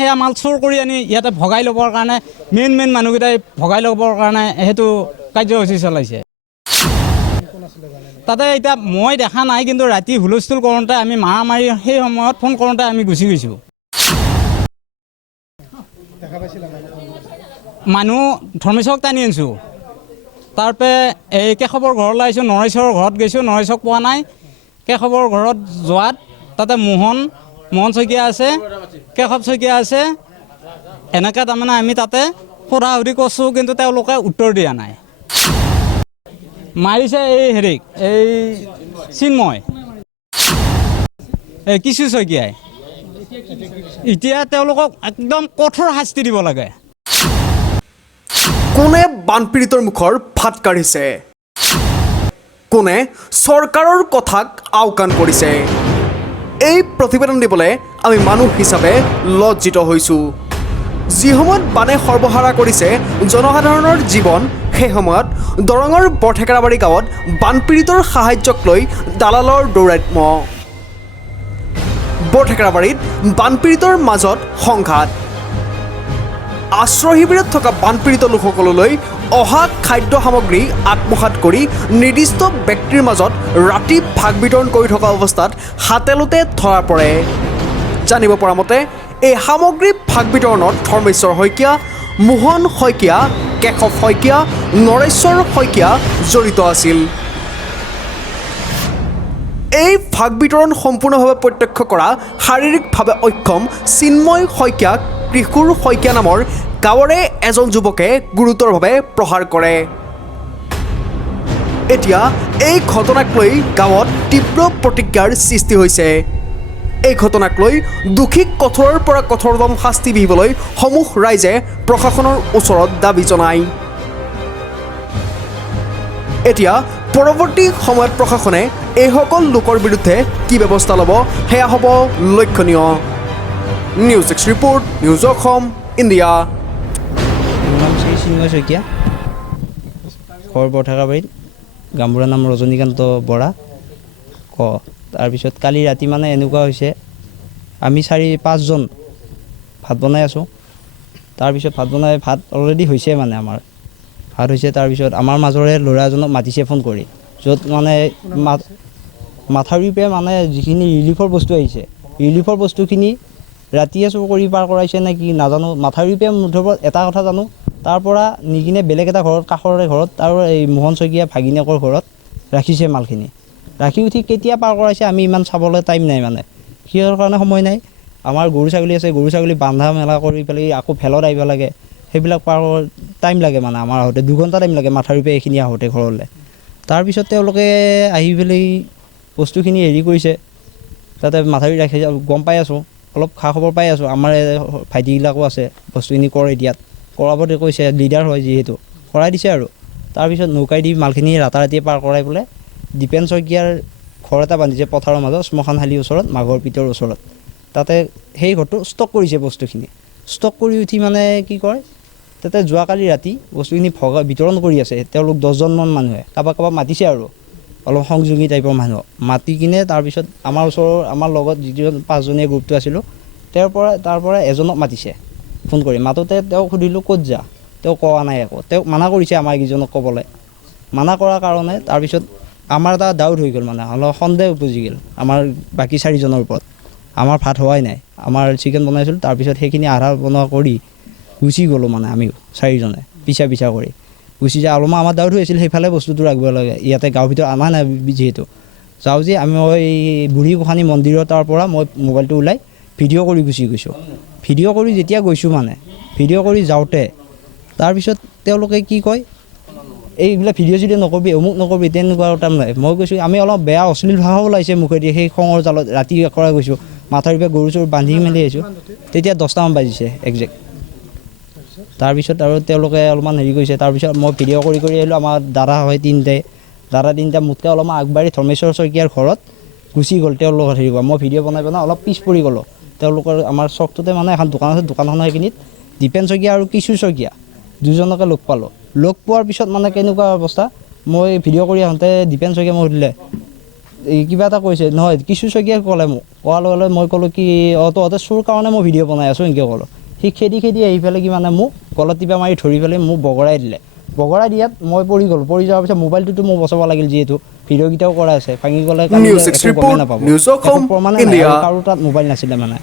সেয়া মাল চোৰ কৰি আনি ইয়াতে ভগাই ল'বৰ কাৰণে মেইন মানুহকেইটাই ভগাই ল'বৰ কাৰণে সেইটো কাৰ্যসূচী চলাইছে। তাতে এতিয়া মই দেখা নাই, কিন্তু ৰাতি হুলস্থুল কৰোঁতে আমি মাৰি সেই সময়ত ফোন কৰোঁতে আমি গুচি গৈছোঁ। মানুহ ধৰ্মেশক টানি আনিছোঁ। তাৰপৰা এই কেশৱৰ ঘৰলৈ আহিছোঁ, নৰেশৰ ঘৰত গৈছোঁ, নৰেশক পোৱা নাই। কেশৱৰ ঘৰত যোৱাত তাতে মোহন শইকীয়া আছে, কেশৱ শইকীয়া আছে। এনেকৈ তাৰমানে আমি তাতে সুধা সুধি কৰিছোঁ, কিন্তু তেওঁলোকে উত্তৰ দিয়া নাই। মাৰিছে এই চিন্ময়, কিছু শইকীয়াই। এতিয়া তেওঁলোকক একদম কঠোৰ শাস্তি দিব লাগে। কোনে বানপীড়িতৰ মুখৰ ফাট কাঢ়িছে, কোনে চৰকাৰৰ কথাক আওকাণ কৰিছে, এই প্ৰতিবেদন দিবলৈ আমি মানুহ হিচাপে লজ্জিত হৈছোঁ। যি সময়ত বানে সৰ্বহাৰা কৰিছে জনসাধাৰণৰ জীৱন, সেই সময়ত দৰঙৰ বৰঠেকেৰাবাৰী গাঁৱত বানপীড়িতৰ সাহায্যক লৈ দালালৰ দৌৰাত্ম্য। বৰঠেকেৰাবাৰীত বানপীড়িতৰ মাজত সংঘাত। আশ্ৰয় শিবিৰত থকা বানপীড়িত লোকসকললৈ অহা খাদ্য সামগ্ৰী আত্মসাৎ কৰি নিৰ্দিষ্ট ব্যক্তিৰ মাজত ৰাতি ভাগ বিতৰণ কৰি থকা অৱস্থাত হাতেলোতে ধৰা পৰে। জানিব পৰা মতে এই সামগ্ৰী ভাগ বিতৰণত ধৰ্মেশ্বৰ শইকীয়া, মোহন শইকীয়া, কেশৱ শইকীয়া, নৰেশ্বৰ শইকীয়া জড়িত আছিল। এই ভাগ বিতৰণ সম্পূৰ্ণভাৱে প্ৰত্যক্ষ কৰা শাৰীৰিকভাৱে অক্ষম চিন্ময় শইকীয়াক কিশোৰ শইকীয়া নামৰ গাঁৱৰে এজন যুৱকে গুৰুতৰভাৱে প্ৰহাৰ কৰে। এতিয়া এই ঘটনাক লৈ গাঁৱত তীব্ৰ প্ৰতিক্ৰিয়াৰ সৃষ্টি হৈছে। এই ঘটনাক লৈ দোষীক কঠোৰৰ পৰা কঠোৰতম শাস্তি বিহিবলৈ সমূহ ৰাইজে প্ৰশাসনৰ ওচৰত দাবী জনায়। এতিয়া পৰৱৰ্তী সময়ত প্ৰশাসনে এইসকল লোকৰ বিৰুদ্ধে কি ব্যৱস্থা ল'ব সেয়া হ'ব লক্ষণীয়। News 6 report, news Assam, India. মোৰ নাম শ্ৰী চিন্ময় শইকীয়া, ঘৰ বৰঠেকেৰাবাৰীত, গামবুঢ়াৰ নাম ৰজনীকান্ত বৰা। তাৰপিছত কালি ৰাতি মানে এনেকুৱা হৈছে, আমি 4-5জন ভাত বনাই আছোঁ। তাৰপিছত ভাত অলৰেডি হৈছে, মানে আমাৰ ভাত হৈছে। তাৰপিছত আমাৰ মাজৰে ল'ৰা এজনক মাতিছে ফোন কৰি, য'ত মানে মাথাউৰিৰ মানে যিখিনি ৰিলিফৰ বস্তু আহিছে, ৰিলিফৰ বস্তুখিনি ৰাতিয়ে চুৰ কৰি পাৰ কৰাইছে নে কি নাজানো। মাথাউৰিৰ মুঠৰ এটা কথা জানো, তাৰ পৰা নি কিনে বেলেগ এটা ঘৰত, কাষৰে ঘৰত, আৰু এই মোহন শইকীয়া ভাগিনীয়েকৰ ঘৰত ৰাখিছে মালখিনি। ৰাখি উঠি কেতিয়া পাৰ কৰাইছে আমি ইমান চাবলৈ টাইম নাই, মানে কিহৰ কাৰণে সময় নাই। আমাৰ গৰু ছাগলী আছে, গৰু ছাগলী বন্ধা মেলা কৰি পেলাই আকৌ ভেলত আহিব লাগে, সেইবিলাক পাৰ টাইম লাগে। মানে আমাৰ আহোঁতে 2 ঘণ্টা টাইম লাগে মাথাউৰিৰ পৰা এইখিনি আহোঁতে ঘৰলৈ। তাৰপিছত তেওঁলোকে আহি পেলাই বস্তুখিনি হেৰি কৰিছে, তাতে মাথাউৰি ৰাখি গম পাই আছোঁ, অলপ খা খবৰ পাই আছোঁ। আমাৰ ভাইটিবিলাকো আছে, বস্তুখিনি কৰে, দিয়াত কৰাবতে কৈছে, লিডাৰ হয় যিহেতু কৰাই দিছে। আৰু তাৰপিছত নৌকাই দি মালখিনি ৰাতিয়ে পাৰ কৰাই পেলাই দীপেন শইকীয়াৰ ঘৰ এটা বান্ধিছে পথাৰৰ মাজত, শ্মশানশালীৰ ওচৰত, মাঘৰ পিতৰ ওচৰত। তাতে সেই ঘৰটো ষ্টক কৰিছে বস্তুখিনি। ষ্টক কৰি উঠি মানে কি কয়, তাতে যোৱাকালি ৰাতি বস্তুখিনি বিতৰণ কৰি আছে। তেওঁলোক 10জনমান মানুহে কাৰোবাক মাতিছে, আৰু অলপ সংযোগী টাইপৰ মানুহ মাতি কিনে তাৰপিছত আমাৰ লগত যিজন 5জনীয়া গ্ৰুপটো আছিলোঁ, তাৰ পৰা এজনক মাতিছে ফোন কৰি। মাতোতে তেওঁক সুধিলোঁ ক'ত যা, তেওঁ কোৱা নাই একো। তেওঁক মানা কৰিছে আমাৰ কেইজনক ক'বলৈ। মানা কৰাৰ কাৰণে তাৰপিছত আমাৰ এটা ডাউট হৈ গ'ল, মানে অলপ সন্দেহ উপজি গ'ল আমাৰ বাকী 4জনৰ ওপৰত। আমাৰ ভাত হোৱাই নাই, আমাৰ চিকেন বনাইছিলোঁ। তাৰপিছত সেইখিনি আধা বনোৱা কৰি গুচি গ'লোঁ, মানে আমিও 4জনে পিছা কৰি গুচি যায়। অলপমান আমাৰ ডাউট হৈ আছিল, সেইফালে বস্তুটো ৰাখিব লাগে, ইয়াতে গাঁৱৰ ভিতৰত অনা নাই যিহেতু। যাওঁ যে আমি এই বুঢ়ী গোঁসানী মন্দিৰৰ তাৰ পৰা মই মোবাইলটো ওলাই ভিডিঅ' কৰি গুচি গৈছোঁ। ভিডিঅ' কৰি যেতিয়া গৈছোঁ, মানে ভিডিঅ' কৰি যাওঁতে তাৰপিছত তেওঁলোকে কি কয়, এইবিলাক ভিডিঅ' চিডিঅ' নকবি, অমুক নকবি, তেনেকুৱা টাইম নাই। মই কৈছোঁ, আমি অলপ বেয়া অশ্লীল ভাষাও ওলাইছে মুখেদি, সেই খঙৰ জালত ৰাতি কৰা গৈছোঁ। মাথাউৰিৰ পৰা গৰু চৰু বান্ধি মেলি আহিছোঁ, তেতিয়া 10টামান বাজিছে একজেক্ট। তাৰপিছত আৰু তেওঁলোকে অলপমান হেৰি কৰিছে। তাৰপিছত মই ভিডিঅ' কৰি আহিলোঁ। আমাৰ দাদা হয় দাদা তিনিটা মোতকৈ অলপমান আগবাঢ়ি ধৰ্মেশ্বৰ শইকীয়াৰ ঘৰত গুচি গ'ল। তেওঁলোকৰ হেৰি কৰা, মই ভিডিঅ' বনাই অলপ পিছ পৰি গ'লোঁ। তেওঁলোকৰ আমাৰ চকটোতে মানে এখন দোকান আছে, দোকানখনৰ সেইখিনিত দীপেন শইকীয়া আৰু কিছু শইকীয়া 2জনকে লগ পালোঁ। লগ পোৱাৰ পিছত মানে কেনেকুৱা অৱস্থা, মই ভিডিঅ' কৰি আহোঁতে দীপেন শইকীয়া মোক সুধিলে, এই কিবা এটা কৈছে নহয়, কিছু শইকীয়াই ক'লে মোক কোৱাৰ লগে লগে মই ক'লোঁ কি তহঁতে চোৰ কাৰণে মই ভিডিঅ' বনাই আছোঁ এনেকৈ ক'লোঁ। সি খেদি আহি পেলাই কি মানে মোক গলত টিপা মাৰি ধৰি পেলাই মোক বগৰাই দিলে। বগৰাই দিয়াত মই পৰি গ'লোঁ। পৰি যোৱাৰ পিছত মোবাইলটোতো মোক বচাব লাগিল, যিহেতু ভিডিঅ'কেইটাও কৰা আছে, ভাঙি গ'লে News 6 report, News একো Ocom, প্ৰমাণে নাই India. আৰু কাৰো তাত মোবাইল নাছিলে মানে।